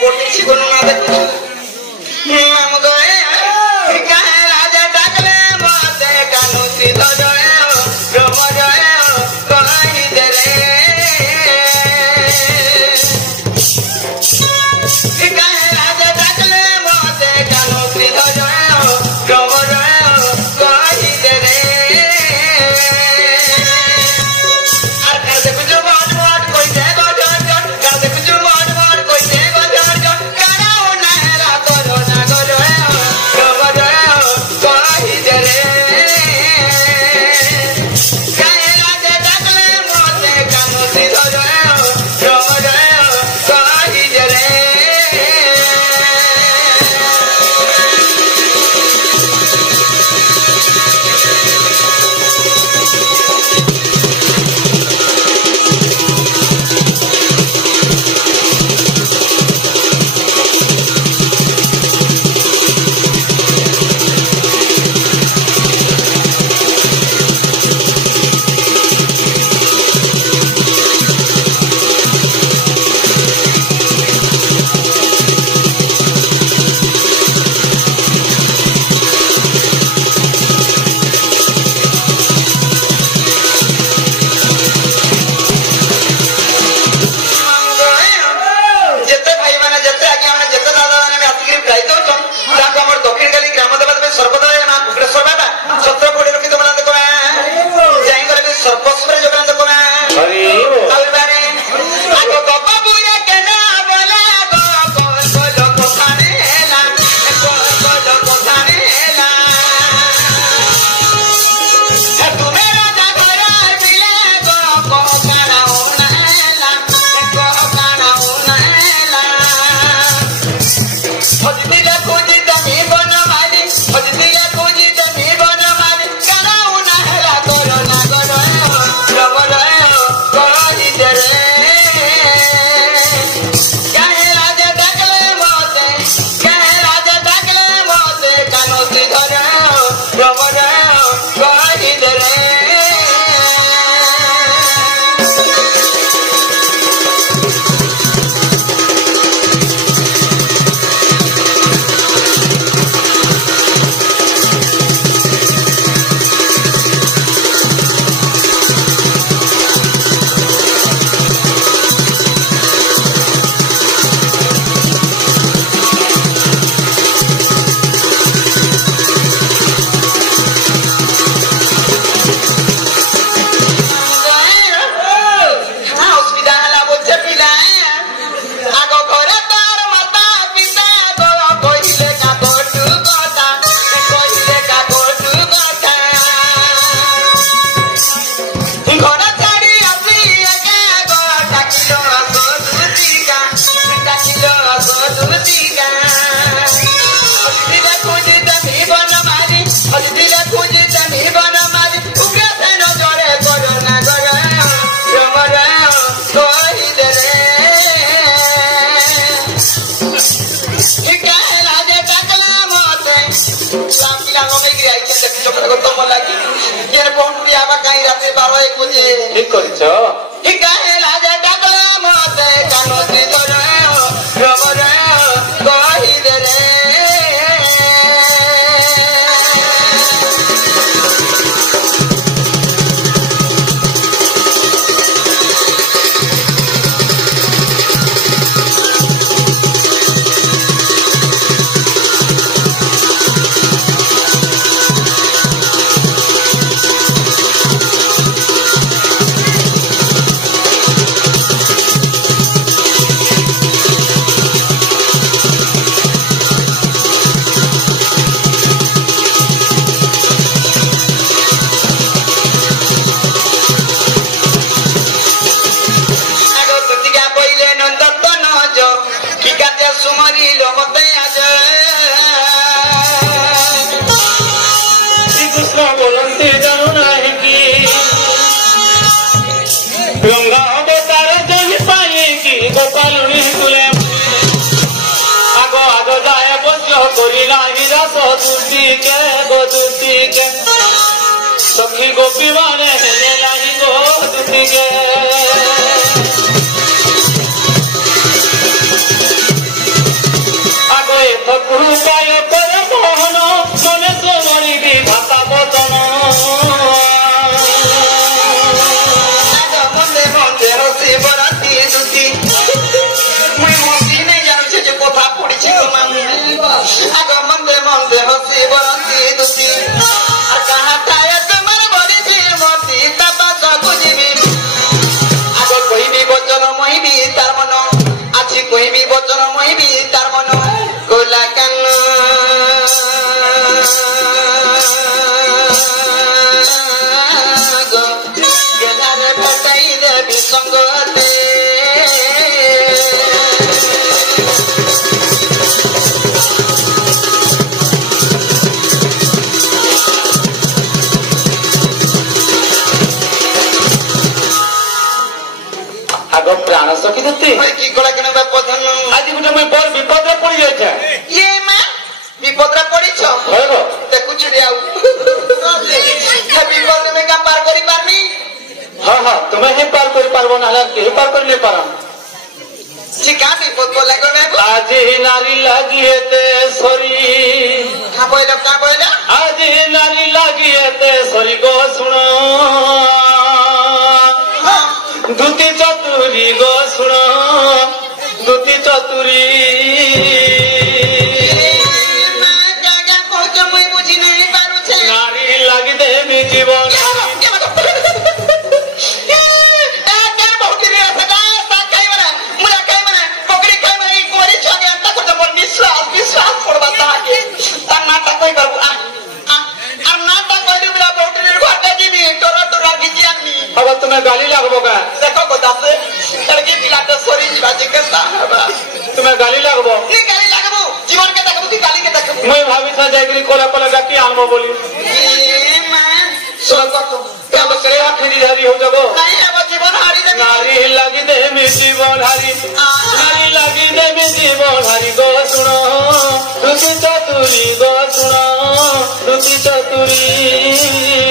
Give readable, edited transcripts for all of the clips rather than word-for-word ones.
कोटी गुण ना देखु हम गए काहे राजा डाकले मते कानु सीध जय ब्रह्म जय कहि दे रे काहे राजा डाकले मते कानु सीध जय ब्रह्म जय कहि दे रे আর কাছে কিছু মট মট কইতে গজর জট কাছে কিছু মট মট কইতে গজর জট কারাও না হেলা করো না গজর গজর কহি দে রে কাহে রাজে ডাকলে মতে কানো সিধ জয় গজর কহি দে রে যেতে ভাই মানে যেতে আগে মানে যেতে দাদা মানে আমি আজকে প্রায় তো যাক আমার দক্ষিণ কালী গ্রাম দেবা দেবে সর্বদা মা কুকুরেশ্বর বাবা সত্র কোটি রক্ষিত বলা দেখো যাই করে সর্বস্বরে যোগান দেখো আলবারে আগো বাবা বুয়া কেন বলা গো কল কথা নেলা কল কথা নেলা তুমি রাজা ঘর দিলে গো কানাও নেলা কানাও নেলা হজদিলে খুঁজি তুমি বন মারি হজদিলে খুঁজি তুমি বন মারি কানাও নেলা করো না করো রবর করি দে রে কাহে রাজা ডাকলে মতে কাহে রাজা ডাকলে মতে কানো সিধ রবর করি দে রে অসুবিধা হলা বলছে পিলা আগ ঘরে তার মাতা পিতা গো কইলে কাকটু কথা কইলে কাকটু কথা ঘরে ছাড়ি আসি একা গো ডাকিল আসো দুদিকা হজদিলে খুঁজি তুমি বন মারি হজদিলে খুঁজি তুমি বন মারি উগ্রে সেন জরে করো না করো রমর কহি দে রে কাহে রাজে ডাকলা মতে পিলা গমে গিয়ে আইছে দেখি চোখটা কত লাগি এর বন্ধুরি আবার কাই রাতে 12-1 বজে ঠিক করিছ কাহে রাজে ডাকলা মতে কানো সিধ রমর কহি দে রে सखी गोपी माने लाई गो दुतिगे के पार कर नहीं पारा चिका विपद बोला गो बाबू आज ही नारी लगी है ते सरी का बोला आज ही नारी लगी है ते सरी गो सुनो दुती चतुरी गो सुनो दुती चतुरी नारी लगी देवी जीवन अब तुम्हें गाली लगबो का देखो बतासे लड़की पिला तो सोरी बाजी करता तुम्हें गाली लगबो नहीं गाली लगबो जीवन के देखबो कि गाली के देखबो मैं भाभी था जायगिरी कोला कोला गाकी आनबो बोली मैं सुरको तो क्या बकरे आखिरी धारी हो जगो नहीं है वो जीवन हारी दे नारी लगी दे में जीवन हारी नारी लगी दे में जीवन हारी गो सुनो दुती चतुरी गो सुनो दुती चतुरी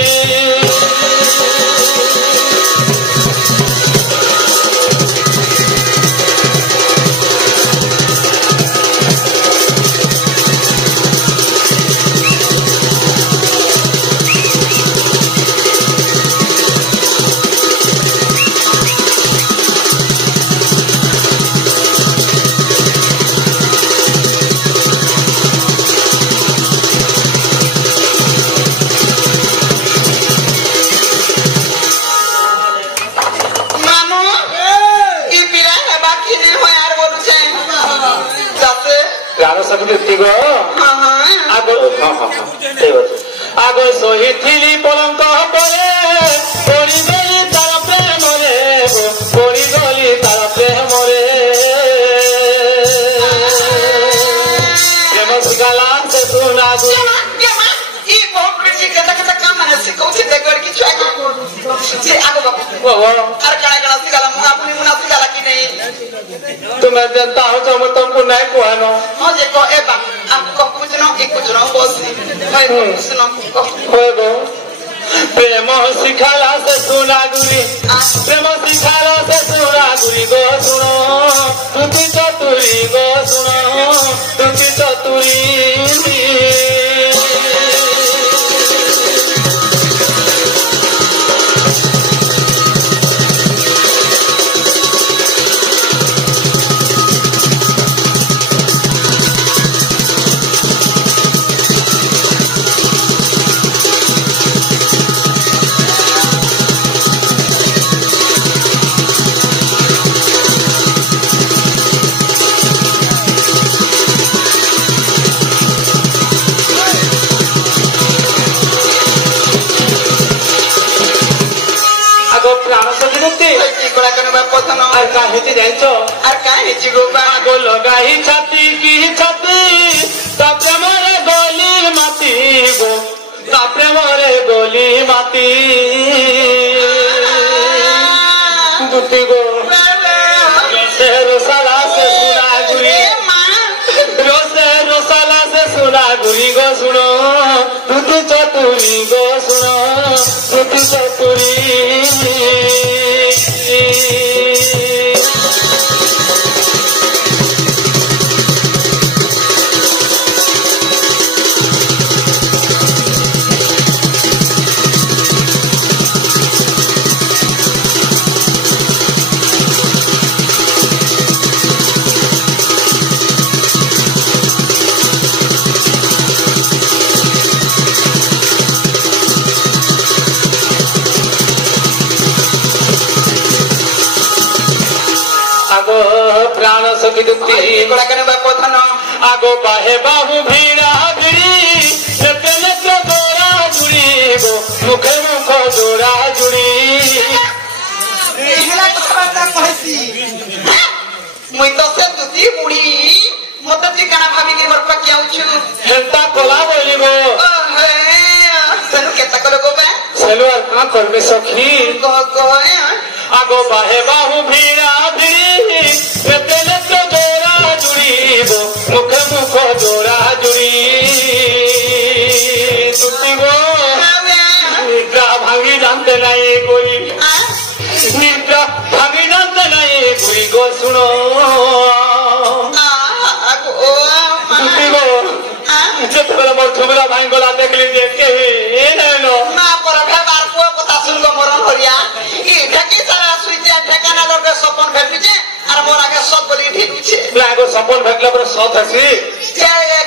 आगो सोही थिली पलंक परे पड़ी गली तार प्रेम रे पड़ी गली तार प्रेम रे प्रेम सिखाला से सुना ये बहुत कृषि कथा कथा काम माने सिखौछि देखो कि छुआ जे आगो बाबू अरे काना सिखाला मुना पुनी मुना सिखाला कि नहीं तुम्हें जनता हो तो मैं तुमको नहीं कहनो हां जे को ए बा आपको कुछ ना एक कुछ ना बोल भाई सुनो होए गो प्रेम सिखाला से सुना गुरी प्रेम सिखाला से सुना गुरी गो सुनो तुती चतुरी गो सुनो तुती चतुरी आगो लगाई छाती की छाती तापरे मोरे गोली माती गो तापरे मोरे गोली माती दुती गो रोसे रोसाला से सुना गुरी रोसे रोसाला से सुना गुरी गो सुनो दुती चतुरी गो सुनो दुती चतुरी प्राण सखी दुखी आगो बाहे बाहु भीड़ा भिड़ी नेत्र नेत्र जोड़ा जुड़ी गो मुखे मुख जोड़ा जुड़ी मुई तो से दुती बुढ़ी मत ठिकाना भाभी के मर पक जाऊछु हेंता कोला बोली गो सनु के तक लोगो बे सेलुआर का करबे सखी को आगो बाहे बाहु भीड़ा भिड़ी नेत्र नेत्र जोड़ा जुड़ी गो मुखे मुख जोड़ा जुड़ी दुती गो निद्रा भांगी जानते नहीं गोली निद्रा भांगी जानते गो सुनो ଯେତେବେଳେ ମୋର ଠୁମରା ଭାଇ ଗଲା ଦେଖିଲି ଯେ କେହି ନାଇଁନ ମା ପରଠା ବାର ପୁଅ କଥା ଶୁଣିବ ମୋର ହରିଆ ଏଇଟା କି ସାରା ସୁଇଚା ଠେକାନା ଲୋକେ ସପନ ଭେଟୁଛେ আর মোর আগে সব বলি ঠিকছে ଆଗ ସପନ ଭେଟିଲା ପରେ ସତ ହେସି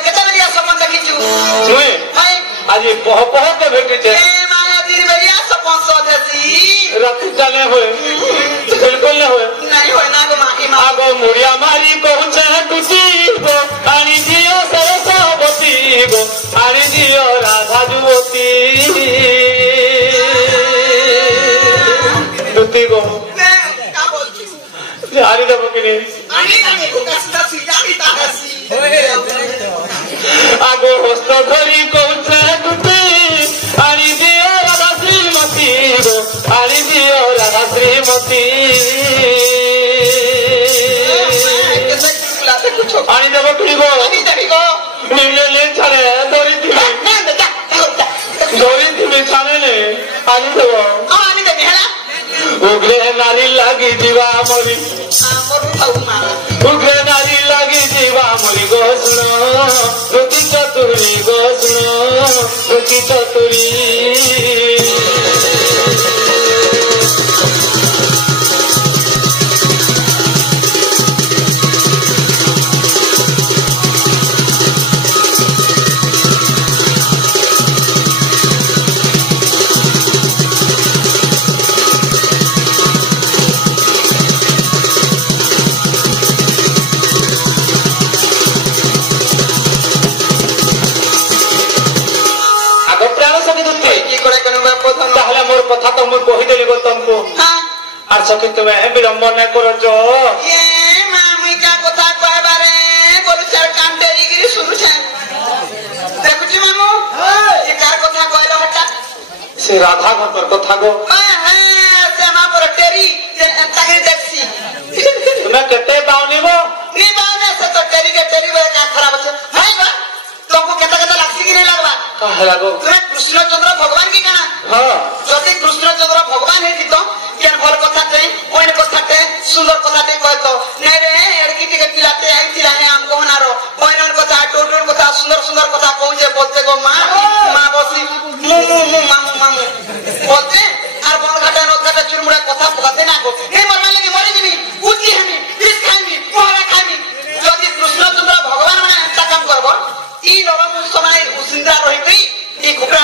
কেতে বেরিয়া সপন দেখিছু ନୁହେଁ ভাই ଆଜି ପହ ପହକେ ଭେଟିଛେ এ মায়া দির বেরিয়া সপন সদ হেসি ରାତିଟା ନାଇଁ ହୁଏ ବିଲକୁଲ ନାଇଁ ହୁଏ নাই হয় না গো মা ইমা ଆଗ ମୁଡ଼ିଆ ମାରି କହୁଛେ ଟୁଟିବ ଆଣି ଦିଅ ସରସ୍ୱତୀ ଗୋ ଆଣି ଦିଅ ରାଧା ଯୁବତୀ ଟୁଟି ଗୋ কা বলছিস ଆଣି ଦେବ କି ନି আমি আমি কাছটা সিজানি তা হাসি আগ হস্ত ধরি কৌছে টুটি আনি দিও রাধা শ্রীমতী গো আনি দিও রাধা শ্রীমতী কেতে কুলাতে কুছো আনি দেব কি গো আমি দেবি গো নিলে ছাড়ে ধরি দিবি না না ধরি দিবি ছাড়ে নে আনি দেব আমি দেবি হলা উগ্রে নারী লাগি দিবা মরি মোর থাউ মা উগ্রে নারী লাগি দিবা মরি গো শুনো রুটি চতুরি গো শুনো রুটি চতুরি তাহলে মোর কথা তো মুই কহিদেলি গো তমকু আর সখী তুমি বিলম্ব না করছ এ মা মুই কা কথা কইবারে বলছার কান্ডে ইগিরি শুনুছেন দেখুছি মামু এ কার কথা কইলো হটা সে রাধা ঘর কথা গো হ্যাঁ সে মা পর টেরি তাকে দেখছি তুমি কেতে পাওনিব নি বাউনে সে তো টেরি বে কা খারাপ আছে হাই বা তোমকু কেতা কেতা লাগছি কি নাই লাগবা কাহে লাগো তুমি কৃষ্ণচন্দ্র ভগবান কি কানা হ্যাঁ যদি কৃষ্ণচন্দ্র ভগবান হইতিত কেন ভাল কথাতে ওইন কথাতে সুন্দর কথাতে কইতো নাই রে এড়কি টিকে পিলাতে আইছিলা হে আমকো হনারো ওইন কথা টোটোর কথা সুন্দর সুন্দর কথা কইছে বলতে গো মা মা বসি মামু বলতে আর বড় ঘাটা নদ ঘাটা চুরমুড়া কথা বলতে না গো হে মরমা লাগি মরে দিবি উঠি হামি বিষ খাইবি পোহরা খাইবি যদি কৃষ্ণচন্দ্র ভগবান মানে একটা কাম করব ই লড়া মুসলমান উসিন্দা রহিবি ই কুকরা